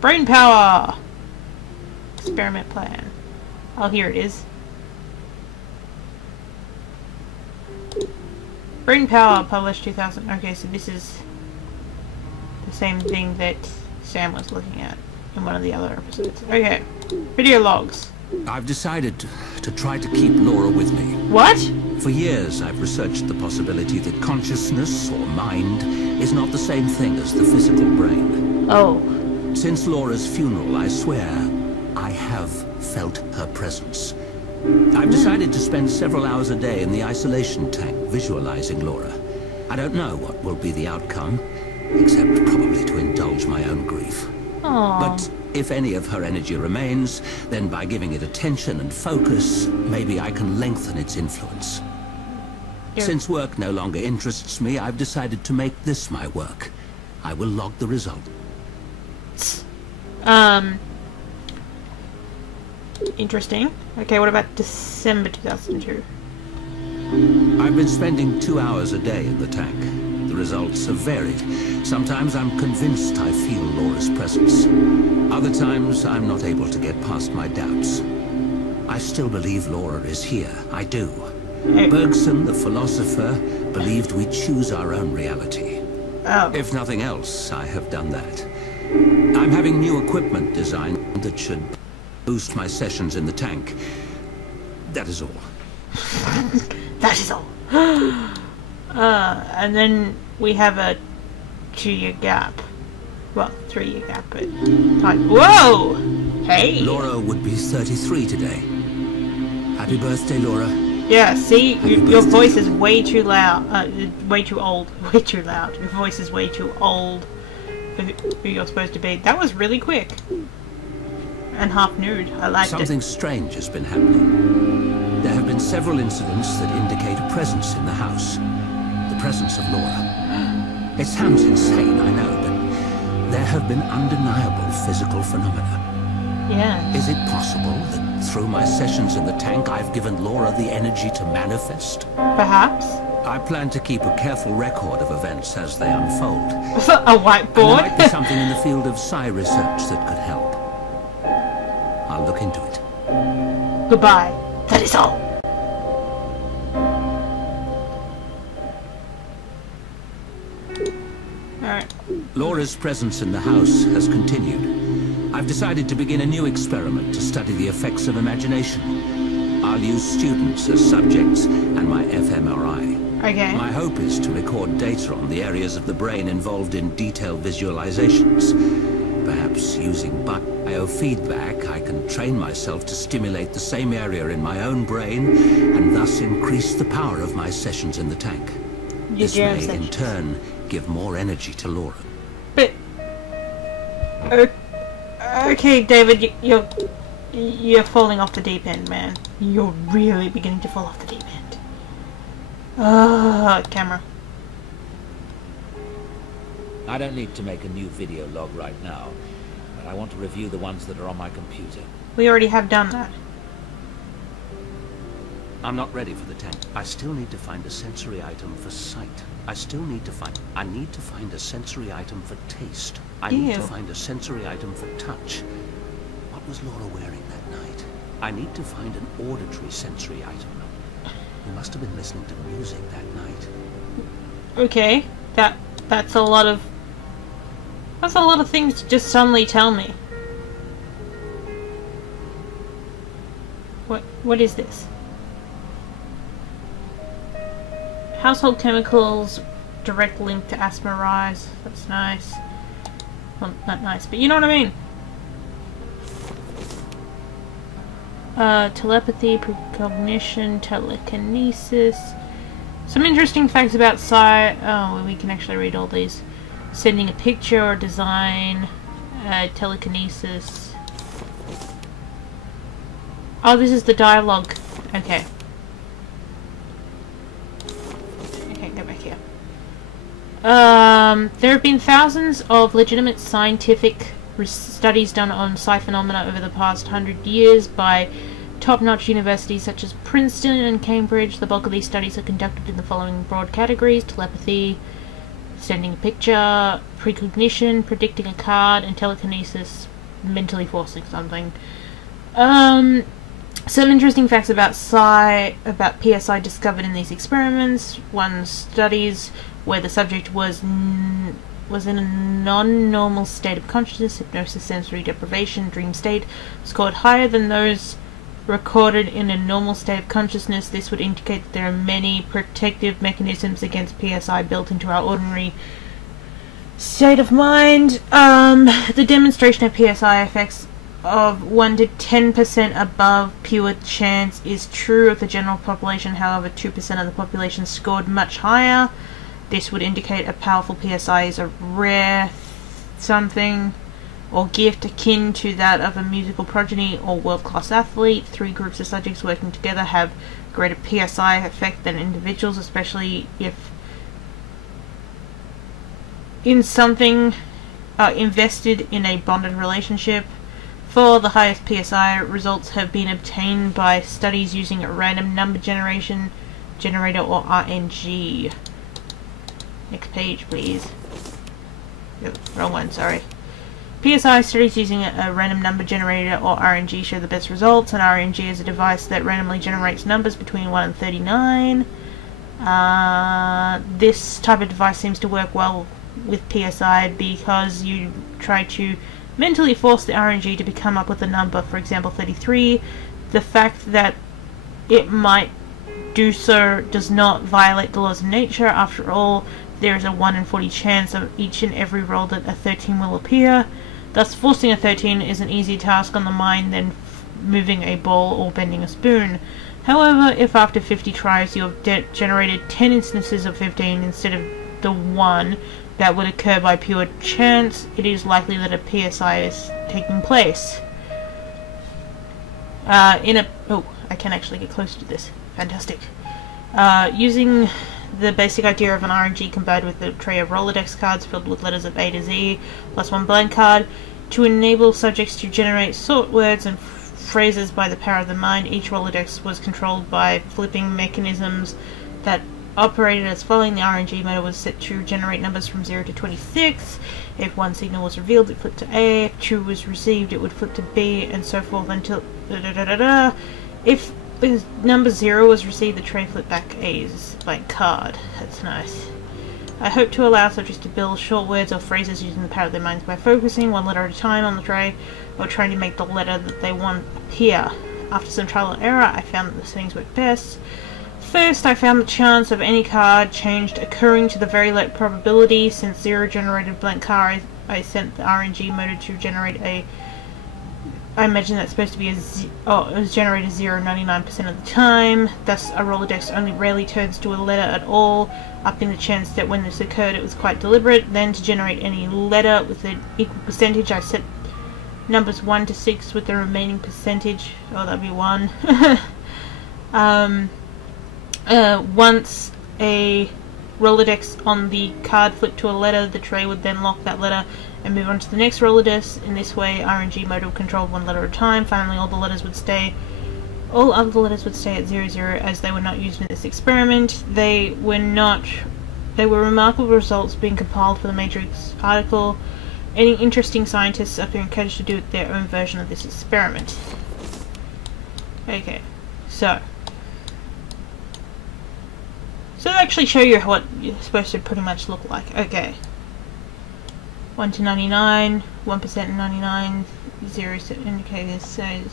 Brain power! Experiment plan. Oh, here it is. Brain power, published 2000. Okay, so this is the same thing that Sam was looking at in one of the other episodes. Okay. Video logs. I've decided to try to keep Laura with me. What? For years, I've researched the possibility that consciousness, or mind, is not the same thing as the physical brain. Oh. Since Laura's funeral, I swear, I have felt her presence. I've decided to spend several hours a day in the isolation tank, visualizing Laura. I don't know what will be the outcome, except probably to indulge my own grief. Aww. But if any of her energy remains, then by giving it attention and focus, maybe I can lengthen its influence. Since work no longer interests me, I've decided to make this my work. I will log the result. Interesting. Okay, what about December 2002? I've been spending 2 hours a day in the tank. The results have varied. Sometimes I'm convinced I feel Laura's presence. Other times I'm not able to get past my doubts. I still believe Laura is here. I do. Bergson, the philosopher, believed we choose our own reality. Oh. If nothing else, I have done that. I'm having new equipment designed that should boost my sessions in the tank. That is all. That is all. And then we have a 2-year gap. Well, 3-year gap, but time. Whoa! Hey! Laura would be 33 today. Happy birthday, Laura. Yeah, see? Your voice is way too loud. Way too old. Way too loud. Your voice is way too old for who you're supposed to be. That was really quick. And half nude. I liked it. Something strange has been happening. There have been several incidents that indicate a presence in the house. The presence of Laura. It sounds insane, I know, but there have been undeniable physical phenomena. Yeah. Is it possible that through my sessions in the tank I've given Laura the energy to manifest? Perhaps. I plan to keep a careful record of events as they unfold. A whiteboard? And there might be something in the field of psi research that could help. I'll look into it. Goodbye. That is all. Alright. Laura's presence in the house has continued. I've decided to begin a new experiment to study the effects of imagination. I'll use students as subjects and my fMRI. Okay. My hope is to record data on the areas of the brain involved in detailed visualizations. Perhaps using biofeedback, I can train myself to stimulate the same area in my own brain and thus increase the power of my sessions in the tank. This may, in turn, give more energy to Laura. But... Okay, David, you're falling off the deep end, man. You're really beginning to fall off the deep end. Camera. I don't need to make a new video log right now, but I want to review the ones that are on my computer. We already have done that. I'm not ready for the tank. I still need to find a sensory item for sight. I need to find a sensory item for taste. I need to find a sensory item for touch. What was Laura wearing that night? I need to find an auditory sensory item. We must have been listening to music that night. Okay, that's a lot of things to just suddenly tell me. What is this? Household chemicals, direct link to asthma rise. That's nice. Well, not nice, but you know what I mean. Telepathy, precognition, telekinesis. Some interesting facts about psi. Oh, we can actually read all these. Sending a picture or design. Telekinesis. Oh, this is the dialogue. Okay. Okay, go back here. There have been thousands of legitimate scientific studies done on psi phenomena over the past 100 years by top-notch universities such as Princeton and Cambridge. The bulk of these studies are conducted in the following broad categories: telepathy, sending a picture, precognition, predicting a card, and telekinesis, mentally forcing something. Some interesting facts about PSI discovered in these experiments. One, studies where the subject was in a non-normal state of consciousness, hypnosis, sensory deprivation, dream state, scored higher than those recorded in a normal state of consciousness. This would indicate that there are many protective mechanisms against PSI built into our ordinary state of mind. The demonstration of PSI effects of 1 to 10% above pure chance is true of the general population. However, 2% of the population scored much higher. This would indicate a powerful PSI is a rare something or gift akin to that of a musical progeny or world-class athlete. 3 groups of subjects working together have greater PSI effect than individuals, especially if in something invested in a bonded relationship. 4, the highest PSI results have been obtained by studies using a random number generator or RNG. Next page, please. Oh, wrong one, sorry. PSI studies using a random number generator or RNG show the best results. An RNG is a device that randomly generates numbers between 1 and 39. This type of device seems to work well with PSI because you try to mentally force the RNG to come up with a number, for example 33. The fact that it might do so does not violate the laws of nature. After all, there is a 1 in 40 chance of each and every roll that a 13 will appear. Thus, forcing a 13 is an easier task on the mind than moving a ball or bending a spoon. However, if after 50 tries you have generated 10 instances of 15 instead of the 1 that would occur by pure chance, it is likely that a PSI is taking place. Oh, I can actually get closer to this. Fantastic. Using the basic idea of an RNG combined with a tray of Rolodex cards filled with letters of A to Z, plus 1 blank card, to enable subjects to generate short words and phrases by the power of the mind. Each Rolodex was controlled by flipping mechanisms that operated as following. The RNG motor was set to generate numbers from 0 to 26. If 1 signal was revealed, it flipped to A. If 2 was received, it would flip to B, and so forth until If the number 0 was received, the tray flipped back A's blank card. That's nice. I hope to allow subjects to build short words or phrases using the power of their minds by focusing 1 letter at a time on the tray or trying to make the letter that they want appear. After some trial and error, I found that the settings worked best. First, I found the chance of any card changed occurring to the very low probability. Since 0 generated a blank card, I sent the RNG motor to generate a... I imagine that's supposed to be it was generated 99% of the time. Thus, a Rolodex only rarely turns to a letter at all, upping the chance that when this occurred it was quite deliberate. Then, to generate any letter with an equal percentage, I set numbers 1 to 6 with the remaining percentage. Oh, that'd be 1. Once a Rolodex on the card flipped to a letter, the tray would then lock that letter and move on to the next Rolodex. In this way, RNG motor would control 1 letter at a time. Finally, all other letters would stay at 00 as they were not used in this experiment. They were remarkable results being compiled for the Matrix article. Any interesting scientists are encouraged to do their own version of this experiment. Okay, so they actually show you what you're supposed to pretty much look like. Okay. 1 to 99, 1% and 99, 0 indicators says.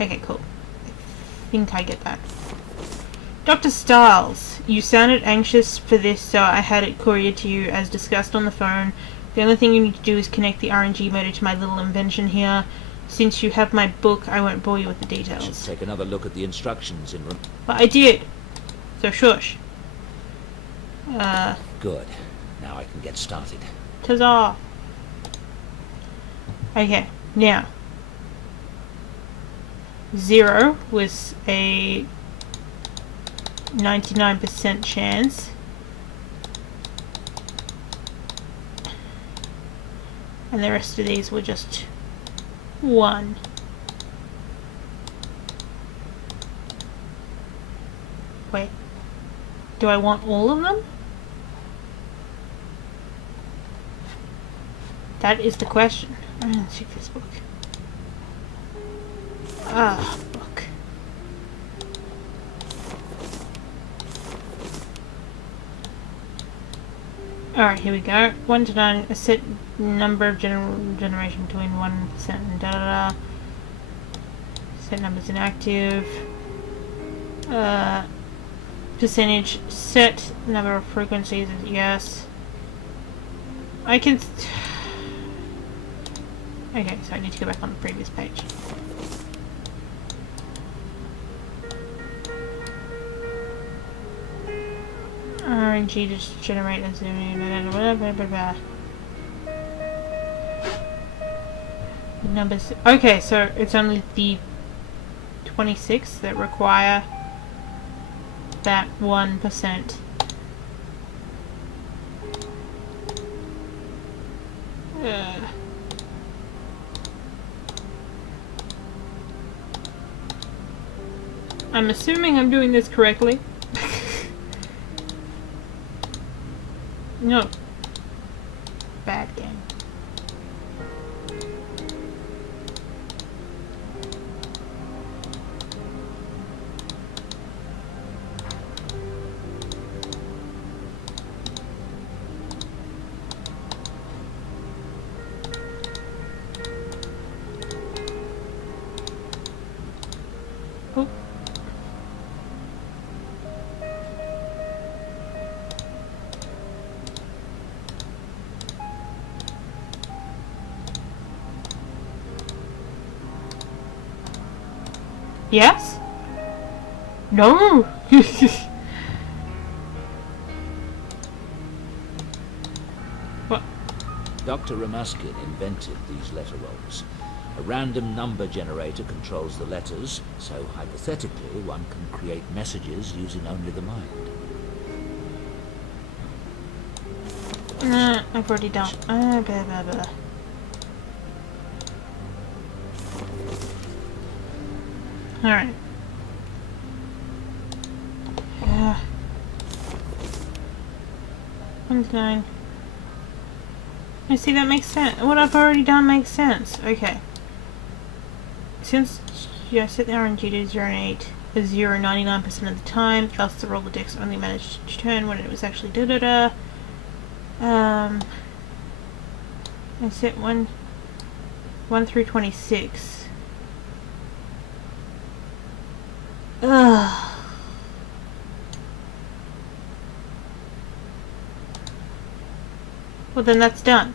Okay, cool. I think I get that. Dr. Stiles, you sounded anxious for this, so I had it couriered to you as discussed on the phone. The only thing you need to do is connect the RNG motor to my little invention here. Since you have my book, I won't bore you with the details. I should take another look at the instructions in room. But I did. So shush. Good. Now I can get started. Huzzah. Okay, now 0 was a 99% chance. And the rest of these were just 1. Wait. Do I want all of them? That is the question. I'm gonna check this book. Ah, book. Alright, here we go. 1 to 9, a set number of generation between 1% and da da da. Set numbers inactive. Percentage, set number of frequencies is yes. I can... Okay, so I need to go back on the previous page. RNG to generate a numbers. Okay, so it's only the 26 that require that 1%. I'm assuming I'm doing this correctly. No. Bad game. Oh. Yes? No! What? Dr. Ramaskin invented these letter rolls. A random number generator controls the letters, so hypothetically one can create messages using only the mind. Nah, I've already done. Blah, blah, blah. Alright. Yeah. 1 to 9. I see, that makes sense. What I've already done makes sense. Okay. Since I set the RNG to 0 and 8 is 0 99% of the time, thus the Rolodex only managed to turn when it was actually da-da-da. I set 1 through 26. Ugh. Well, then that's done.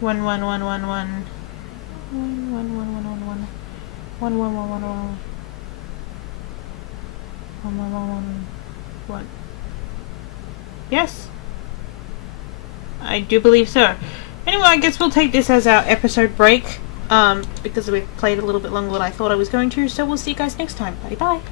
1 1 1 1 1 1 1 1 1 1 1 1 1 1 1 1 1 1 1 1. Yes, I do believe so. Anyway, I guess we'll take this as our episode break, because we've played a little bit longer than I thought I was going to. So we'll see you guys next time. Bye bye.